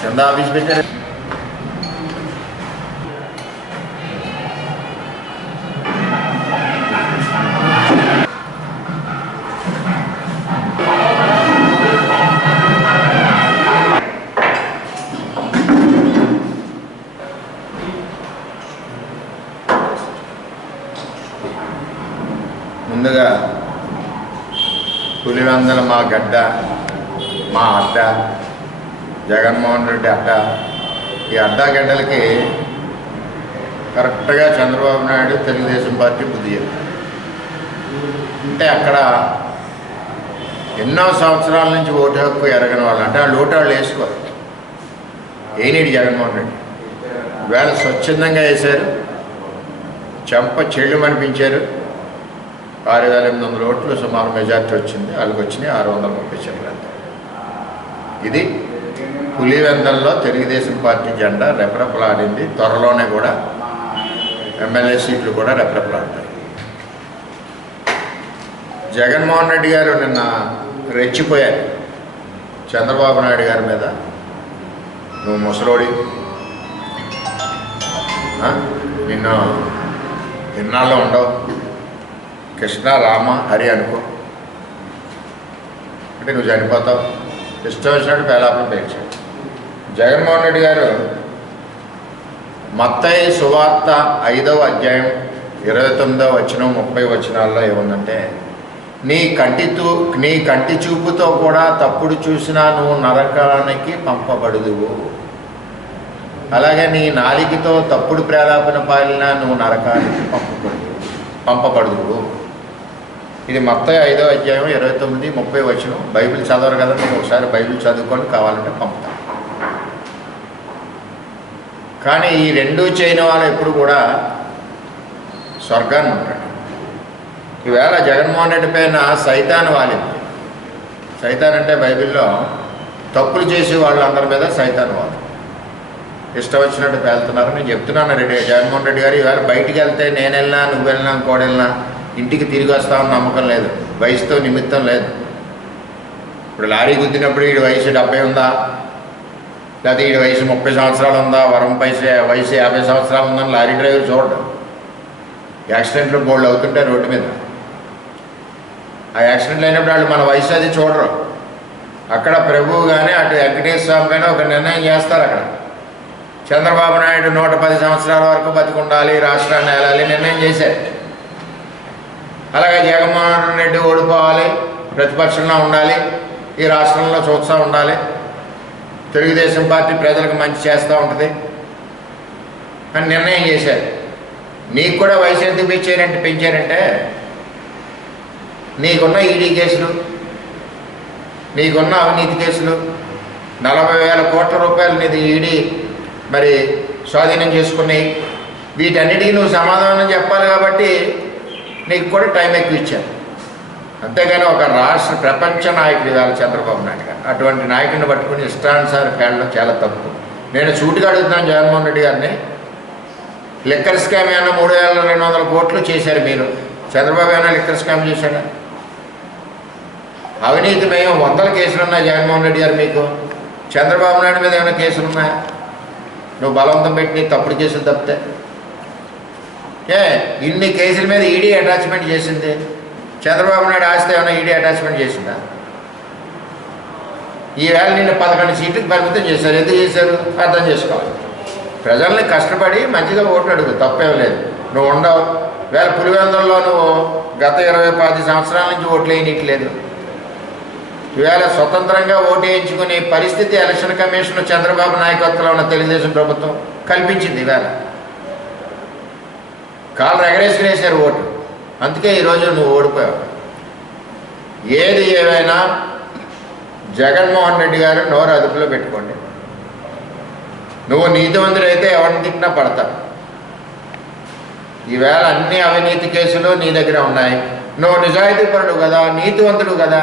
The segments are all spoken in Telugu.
కింద ఆఫీస్ పెట్టారు. ముందుగా పులివెందుల మా గడ్డ, మా అడ్డ, జగన్మోహన్ రెడ్డి అడ్డ, ఈ అడ్డా గడ్డలకి కరెక్ట్గా చంద్రబాబు నాయుడు తెలుగుదేశం పార్టీ బుద్ధి చెప్పారు. అంటే అక్కడ ఎన్నో సంవత్సరాల నుంచి ఓటు హక్కు ఎరగని వాళ్ళు, అంటే వాళ్ళు ఓటు వాళ్ళు వేసుకోరు. ఏనేడు జగన్మోహన్ రెడ్డి వేళ స్వచ్ఛందంగా వేశారు, చెంప చెళ్ళు అనిపించారు. 6,800 ఓట్లు సుమారు మెజార్టీ వచ్చింది. వాళ్ళకి వచ్చినాయి 630 సీట్లు. ఇది పులివెందులలో తెలుగుదేశం పార్టీ జెండా రెపరెపలాడింది. త్వరలోనే కూడా ఎమ్మెల్యే సీట్లు కూడా రెపరెపలాడతాయి. జగన్మోహన్ రెడ్డి గారు నిన్న రెచ్చిపోయారు చంద్రబాబు నాయుడు గారి మీద. నువ్వు ముసలోడి, నిన్ను ఇన్నాళ్ళు ఉండవు, కృష్ణ రామ హరి అనుకో, అంటే నువ్వు చనిపోతావు, ఇష్టం వచ్చినట్టు పేలాపం పేర్చాడు. జగన్మోహన్ రెడ్డి గారు మత్తయి సువార్త 5వ అధ్యాయం 29వ వచనం 30 వచనాల్లో ఏముందంటే, నీ కంటి చూపుతో కూడా తప్పుడు చూసినా నువ్వు నరకానికి పంపబడుదువు, అలాగే నీ నాలికతో తప్పుడు ప్రేలాపన పాలినా నువ్వు నరకానికి పంపబడుదువు. ఇది మత్తయి 5వ అధ్యాయం 29, 30 వచనం. బైబిల్ చదవరు కదా, మీరు ఒకసారి బైబిల్ చదువుకొని కావాలంటే పంపుతాను. కానీ ఈ రెండూ చేయని వాళ్ళు ఎప్పుడు కూడా స్వర్గాన్ని ఉంటాడు. ఈవేళ జగన్మోహన్ రెడ్డి పైన సైతాన్ వాలింది. సైతాన్ అంటే బైబిల్లో తప్పులు చేసే వాళ్ళందరి మీద సైతాన్ వాళ్ళు ఇష్టం వచ్చినట్టు పేలుతున్నారు. నేను చెప్తున్నాను జగన్మోహన్ రెడ్డి గారు, ఈవేళ బయటికి వెళ్తే నేను వెళ్ళినా, నువ్వు వెళ్ళినా, ఇంకోటి వెళ్ళినా ఇంటికి తిరిగి వస్తామని నమ్మకం లేదు, వయసుతో నిమిత్తం లేదు. ఇప్పుడు లారీ గుద్దినప్పుడు వీడి వయసు 70 ఉందా, లేకపోతే వీడి వయసు 30 సంవత్సరాలు ఉందా, వరం వయసు 50 సంవత్సరాలు ఉందని లారీ డ్రైవర్ చూడడు. యాక్సిడెంట్లు బోల్డ్ అవుతుంటాయి రోడ్డు మీద. ఆ యాక్సిడెంట్లు అయినప్పుడు వాళ్ళు మన వయసు అది చూడరు. అక్కడ ప్రభువు కానీ అటు వెంకటేశ్వర స్వామి కానీ ఒక నిర్ణయం చేస్తారు. అక్కడ చంద్రబాబు నాయుడు 110 సంవత్సరాల వరకు బతికుండాలి, రాష్ట్రాన్ని ఏలాలి నిర్ణయం చేశారు. అలాగే జగన్మోహన్ రెడ్డి ఓడిపోవాలి, ప్రతిపక్షంలో ఉండాలి, ఈ రాష్ట్రంలో చూస్తూ ఉండాలి, తెలుగుదేశం పార్టీ ప్రజలకు మంచి చేస్తూ ఉంటుంది అని నిర్ణయం చేశారు. నీకు కూడా వయసు ఎందుకు పెంచారంటే నీకున్న ఈడీ కేసులు, నీకున్న అవినీతి కేసులు, 40,000 కోట్ల రూపాయలు నీది ఈడీ మరి స్వాధీనం చేసుకున్నాయి. వీటన్నిటికీ నువ్వు సమాధానం చెప్పాలి కాబట్టి నీకు కూడా టైం ఎక్కువ ఇచ్చారు. అంతేగాని ఒక రాష్ట్ర ప్రపంచ నాయకుడు ఇవాళ చంద్రబాబు నాయుడు గారు, అటువంటి నాయకుడిని పట్టుకుని ఇష్టానుసారం పేడడం చాలా తప్పు. నేను సూటిగా అడుగుతున్నాను జగన్మోహన్ రెడ్డి గారిని, లిక్కర్ స్కామ్ ఏమన్నా 3,200 కోట్లు చేశారు మీరు, చంద్రబాబు ఏమైనా లిక్కర్ స్కామ్ చేశాడా? అవినీతి మేము 100 కేసులు ఉన్నాయి జగన్మోహన్ రెడ్డి గారు మీకు. చంద్రబాబు నాయుడు మీద ఏమైనా కేసులు ఉన్నాయా? నువ్వు బలవంతం పెట్టి తప్పుడు కేసులు తప్పితే ఇన్ని కేసుల మీద ఈడీ అటాచ్మెంట్ చేసింది. చంద్రబాబు నాయుడు ఆస్తి ఏమైనా ఈడీ అటాచ్మెంట్ చేసిందా? ఈవేళ నిన్ను 11 సీట్లకు పరిమితం చేశారు. ఎందుకు చేశారు అర్థం చేసుకోవాలి. ప్రజల్ని కష్టపడి మంచిగా ఓటు అడుగు, తప్పేం లేదు. నువ్వు ఉండవు. వేళ పులివెందులలో నువ్వు గత 20-10 సంవత్సరాల నుంచి ఓట్లు వేయనట్లేదు. ఈవేళ స్వతంత్రంగా ఓటు వేయించుకునే పరిస్థితి ఎలక్షన్ కమిషన్ చంద్రబాబు నాయకత్వంలో ఉన్న తెలుగుదేశం ప్రభుత్వం కల్పించింది. ఈవేళ కాళ్ళు ఎగరేసుకునేసారు ఓటు. అందుకే ఈరోజు నువ్వు ఓడిపోయావు. ఏది ఏమైనా జగన్మోహన్ రెడ్డి గారు నోరు అదుపులో పెట్టుకోండి. నువ్వు నీతివంతుడైతే ఎవరిని తిట్టినా పడతావు. ఈవేళ అన్ని అవినీతి కేసులు నీ దగ్గర ఉన్నాయి. నువ్వు నిజాయితీపరుడు కదా, నీతివంతుడు కదా.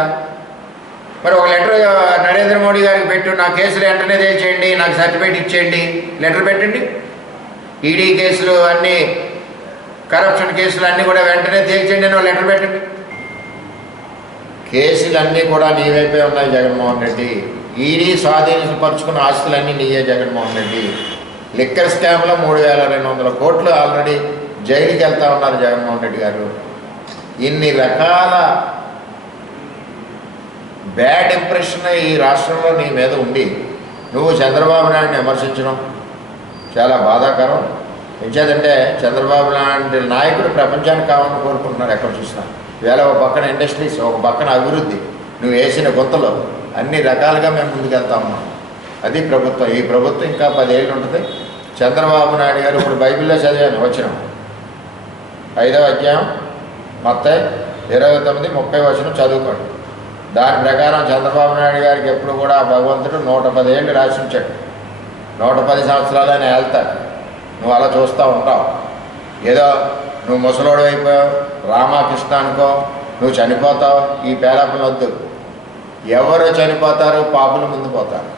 మరి ఒక లెటర్ నరేంద్ర మోడీ గారికి పెట్టు, నా కేసులు వెంటనే తేల్చేయండి, నాకు సర్టిఫికేట్ ఇచ్చేయండి, లెటర్ పెట్టండి. ఈడీ కేసులు అన్నీ, కరప్షన్ కేసులు అన్నీ కూడా వెంటనే తేల్చేయండి అని లెటర్ పెట్టండి. కేసులన్నీ కూడా నీ వైపే ఉన్నాయి జగన్మోహన్ రెడ్డి. ఈడీ స్వాధీనపరుచుకున్న ఆస్తులన్నీ నీయే జగన్మోహన్ రెడ్డి. లిక్కర్ స్కామ్లో 3,200 కోట్లు ఆల్రెడీ జైలుకి వెళ్తా ఉన్నారు జగన్మోహన్ రెడ్డి గారు. ఇన్ని రకాల బ్యాడ్ ఇంప్రెషన్ ఈ రాష్ట్రంలో నీ మీద ఉండి నువ్వు చంద్రబాబు నాయుడిని విమర్శించడం చాలా బాధాకరం. ఎంచేదంటే చంద్రబాబు లాంటి నాయకుడు ప్రపంచానికి కావాలని కోరుకుంటున్నారు ఎక్కడ చూసినా. ఇవాళ ఒక పక్కన ఇండస్ట్రీస్, ఒక పక్కన అభివృద్ధి, నువ్వు వేసిన గుంతలో అన్ని రకాలుగా మేము ముందుకెళ్తా ఉన్నాం. అది ప్రభుత్వం. ఈ ప్రభుత్వం ఇంకా 10 ఏళ్ళు ఉంటుంది. చంద్రబాబు నాయుడు గారు ఇప్పుడు బైబిల్లో చదివాను వచనం 5వ అధ్యాయం మత్తయి 29:30 వచనం చదువుకోండి. దాని ప్రకారం చంద్రబాబు నాయుడు గారికి ఎప్పుడు కూడా భగవంతుడు 110 ఏళ్ళు రాసి ఉంచాడు. 110 సంవత్సరాలు ఆయన వెళ్తాడు. నువ్వు అలా చూస్తూ ఉంటావు. ఏదో నువ్వు ముసలోడు అయిపోయావు, రామకృష్ణ అనుకో, నువ్వు చనిపోతావు. ఈ పేలపలు వద్దు. ఎవరు చనిపోతారు? పాపులు ముందు పోతారు.